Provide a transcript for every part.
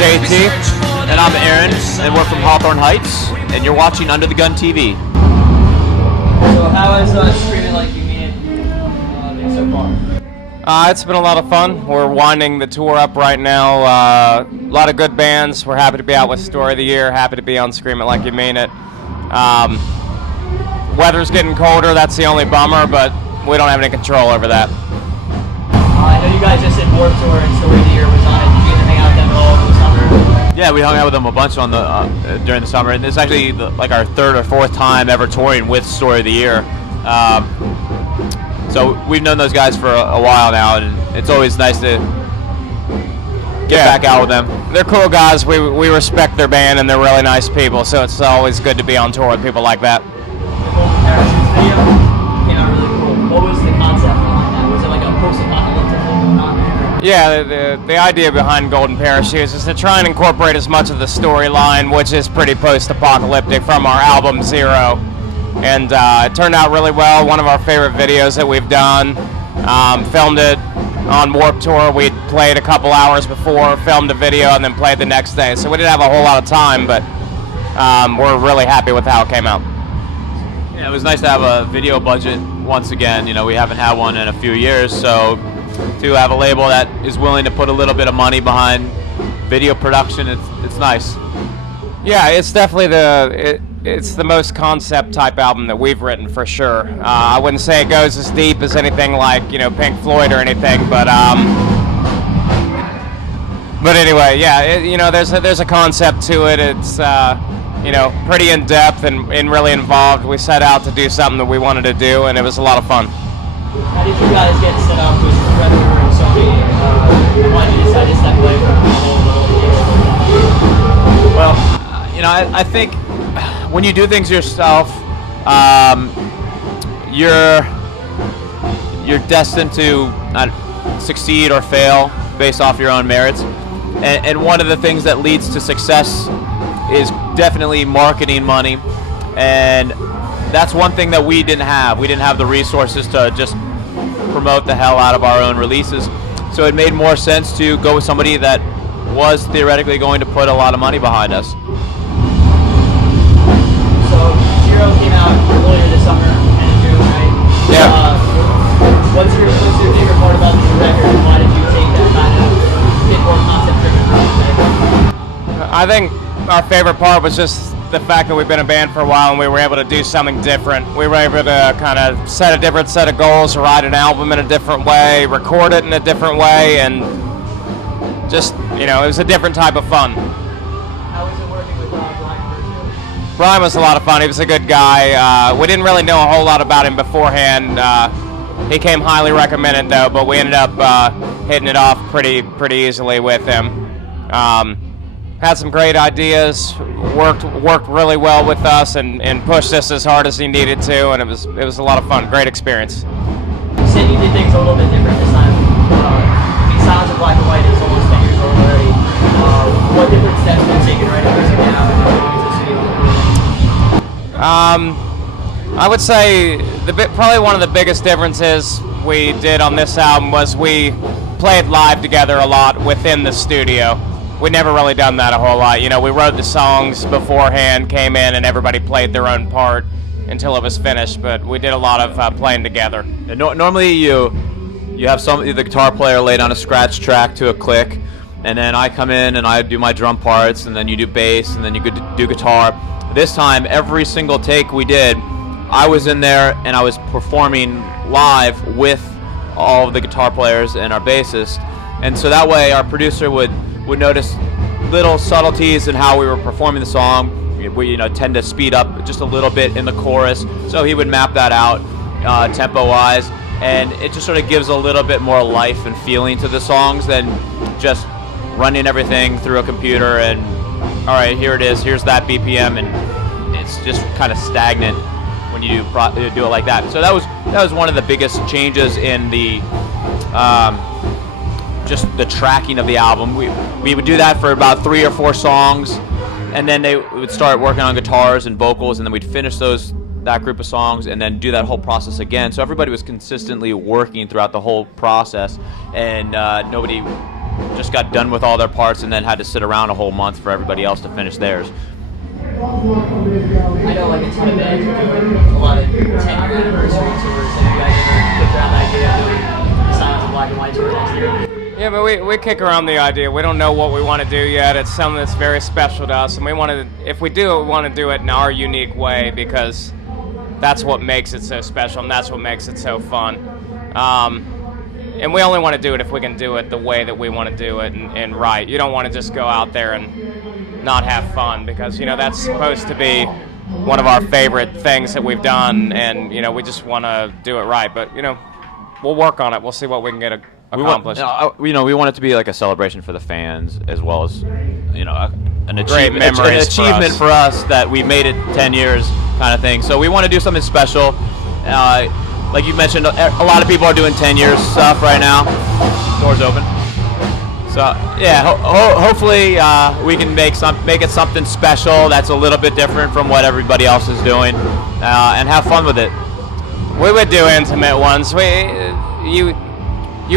JT. And I'm Aaron, and we're from Hawthorne Heights, and you're watching Under the Gun TV. So how has Screaming Like You Mean It been so far? It's been a lot of fun. We're winding the tour up right now. A lot of good bands. We're happy to be out with Story of the Year, happy to be on Scream It Like You Mean It. Weather's getting colder, that's the only bummer, but we don't have any control over that. I know you guys just did Warped Tour and Story of the Year was on it. Did you get to hang out with them at all over the summer? Yeah, we hung out with them a bunch on the during the summer, and it's actually like our third or fourth time ever touring with Story of the Year. So we've known those guys for a while now, and it's always nice to get back out with them. They're cool guys. We respect their band, and they're really nice people, so it's always good to be on tour with people like that. The Golden Parachutes video came out really cool. What was the concept behind that? Was it like a post-apocalyptic thing going on there? Yeah, the idea behind Golden Parachutes is to try and incorporate as much of the storyline, which is pretty post-apocalyptic, from our album Zero. And it turned out really well. One of our favorite videos that we've done. Filmed it on Warped Tour. We played a couple hours before, filmed a video, and then played the next day. So we didn't have a whole lot of time, but we're really happy with how it came out. Yeah, it was nice to have a video budget once again. You know, we haven't had one in a few years, so to have a label that is willing to put a little bit of money behind video production, it's nice. Yeah, it's definitely it's the most concept type album that we've written for sure. I wouldn't say it goes as deep as anything like, you know, Pink Floyd or anything, but anyway, yeah, you know, there's a concept to it. It's you know, pretty in depth and really involved. We set out to do something that we wanted to do, and it was a lot of fun. How did you guys get set up with Redwood and Sony? Why did you decide to step away from the whole Well, you know, I think when you do things yourself, you're destined to succeed or fail based off your own merits. And one of the things that leads to success is definitely marketing money. And that's one thing that we didn't have. We didn't have the resources to just promote the hell out of our own releases. So it made more sense to go with somebody that was theoretically going to put a lot of money behind us. So Zero came out earlier this summer, end of June, right? Yeah. What's your favorite part about the record, and why did you take that kind of bit more concept-driven route? I think our favorite part was just the fact that we've been a band for a while and we were able to do something different. We were able to kind of set a different set of goals, write an album in a different way, record it in a different way, and just, you know, it was a different type of fun. How was it working with Brian Virgil? Brian was a lot of fun. He was a good guy. We didn't really know a whole lot about him beforehand. He came highly recommended though, but we ended up hitting it off pretty easily with him. Had some great ideas, worked really well with us, and pushed us as hard as he needed to, and it was a lot of fun. Great experience. You said you did things a little bit different this time. I mean, Sounds of Black and White is almost 10 years old already. What different steps have you taken right now and going to the studio? I would say probably one of the biggest differences we did on this album was we played live together a lot within the studio. We'd never really done that a whole lot. You know, we wrote the songs beforehand, came in, and everybody played their own part until it was finished, but we did a lot of playing together. And normally you have the guitar player lay down a scratch track to a click, and then I come in and I do my drum parts, and then you do bass, and then you do guitar. This time, every single take we did, I was in there and I was performing live with all of the guitar players and our bassist, and so that way our producer would notice little subtleties in how we were performing the song. We tend to speed up just a little bit in the chorus, so he would map that out tempo-wise, and it just sort of gives a little bit more life and feeling to the songs than just running everything through a computer and, all right, here it is, here's that BPM, and it's just kind of stagnant when you do it like that. So that was one of the biggest changes in the just the tracking of the album. We would do that for about 3 or 4 songs, and then they would start working on guitars and vocals, and then we'd finish that group of songs and then do that whole process again. So everybody was consistently working throughout the whole process, and nobody just got done with all their parts and then had to sit around a whole month for everybody else to finish theirs. I know like a ton of bands are doing a lot of 10-year anniversary tours. Have you guys ever kicked around the idea of doing the Silence of Black and White tour next year? Yeah, but we kick around the idea. We don't know what we want to do yet. It's something that's very special to us, and we want to. If we do it, we want to do it in our unique way because that's what makes it so special, and that's what makes it so fun. And we only want to do it if we can do it the way that we want to do it and right. You don't want to just go out there and not have fun because, you know, that's supposed to be one of our favorite things that we've done, and, you know, we just want to do it right. But, you know, we'll work on it. We'll see what we can get accomplished. We want it to be like a celebration for the fans as well as, you know, an Great achievement, memories for us that we made it 10 years kind of thing. So we want to do something special. Like you mentioned, a lot of people are doing 10 years stuff right now. Doors open. So yeah, hopefully we can make it something special that's a little bit different from what everybody else is doing, and have fun with it. We would do intimate ones. You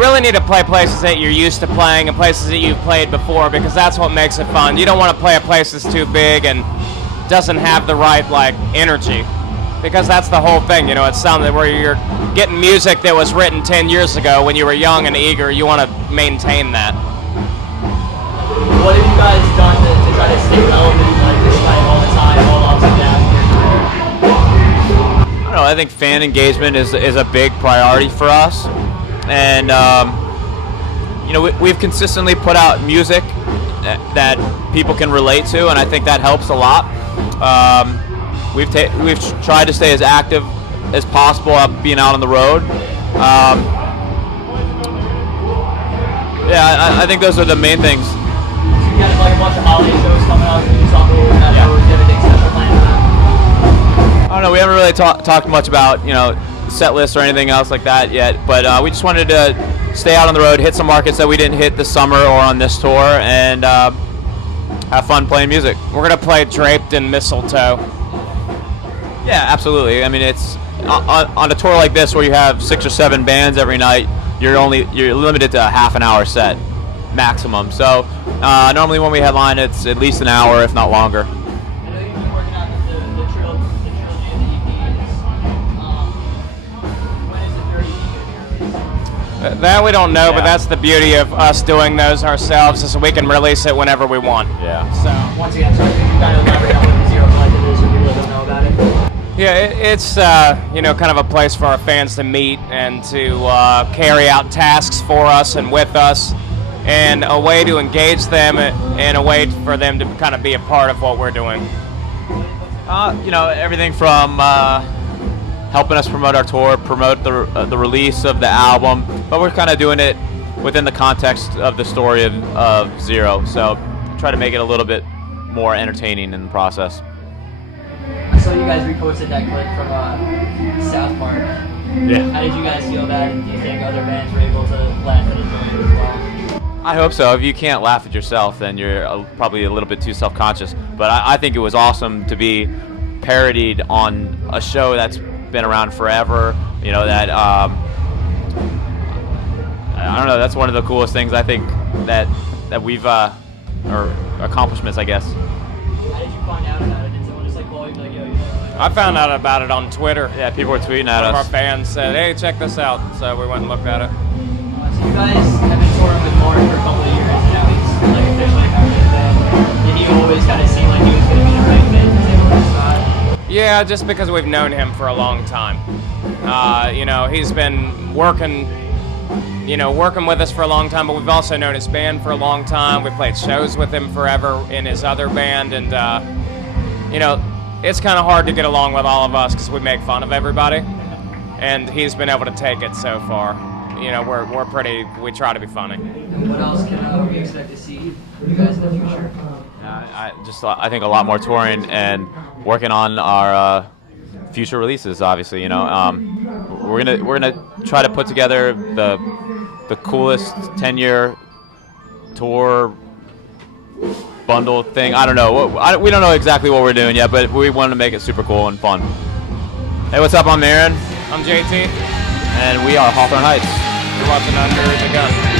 really need to play places that you're used to playing and places that you've played before because that's what makes it fun. You don't want to play a place that's too big and doesn't have the right like energy. Because that's the whole thing, you know, it's something where you're getting music that was written 10 years ago when you were young and eager. You want to maintain that. What have you guys done to try to stay relevant like this night all the time, all ups and downs in your career? I don't know, I think fan engagement is a big priority for us. And, you know, we've consistently put out music that people can relate to, and I think that helps a lot. We've tried to stay as active as possible being out on the road. Yeah, I think those are the main things. So you got like a bunch of holiday shows coming up. Can you talk a little bit about those? Do you have anything special planned for that? I don't know. We haven't really talked much about, you know, set lists or anything else like that yet. But we just wanted to stay out on the road, hit some markets that we didn't hit this summer or on this tour, and have fun playing music. We're gonna play Draped in Mistletoe. Yeah, absolutely. I mean, it's on a tour like this where you have 6 or 7 bands every night. You're limited to a half an hour set maximum. So normally when we headline, it's at least an hour, if not longer. I know you've been working on the trilogy of the EPs. When is the third EP going to be released? That we don't know, Yeah. but that's the beauty of us doing those ourselves is we can release it whenever we want. Yeah. So Once again, so can you kind of elaborate on what the Zero Collective is so people that don't know about it? yeah, it's you know, kind of a place for our fans to meet and to carry out tasks for us and with us, and a way to engage them and a way for them to kind of be a part of what we're doing. You know, everything from helping us promote our tour, promote the release of the album, but we're kind of doing it within the context of the story of Zero. So try to make it a little bit more entertaining in the process. I saw you guys reposted that clip from South Park. Yeah. How did you guys feel that? And do you think other bands were able to laugh at it as well? I hope so. If you can't laugh at yourself, then you're probably a little bit too self-conscious. But I think it was awesome to be parodied on a show that's been around forever. You know, that I don't know. That's one of the coolest things I think that we've or accomplishments, I guess. How did you find out about it? Did someone just like call you and be like, yo, you know? I found out about it on Twitter. Yeah, people were tweeting at One of our us. fans said, "Hey, check this out." So we went and looked at it. So you guys have been touring with Mark for a couple of years, and now he's like officially a member of the band. Did he always kind of seem like he was going to be the right fit to take over the spot? Yeah, just because we've known him for a long time. You know, he's been working with us for a long time, but we've also known his band for a long time. We've played shows with him forever in his other band, and you know, it's kind of hard to get along with all of us because we make fun of everybody, and he's been able to take it so far. You know, we try to be funny. And what else can we expect to see from you guys in the future? I think a lot more touring and working on our future releases. Obviously, you know, we're gonna try to put together the coolest 10-year tour bundle thing. I don't know. We don't know exactly what we're doing yet, but we want to make it super cool and fun. Hey, what's up? I'm Aaron. I'm JT. And we are Hawthorne Heights. You're watching Under the Gun.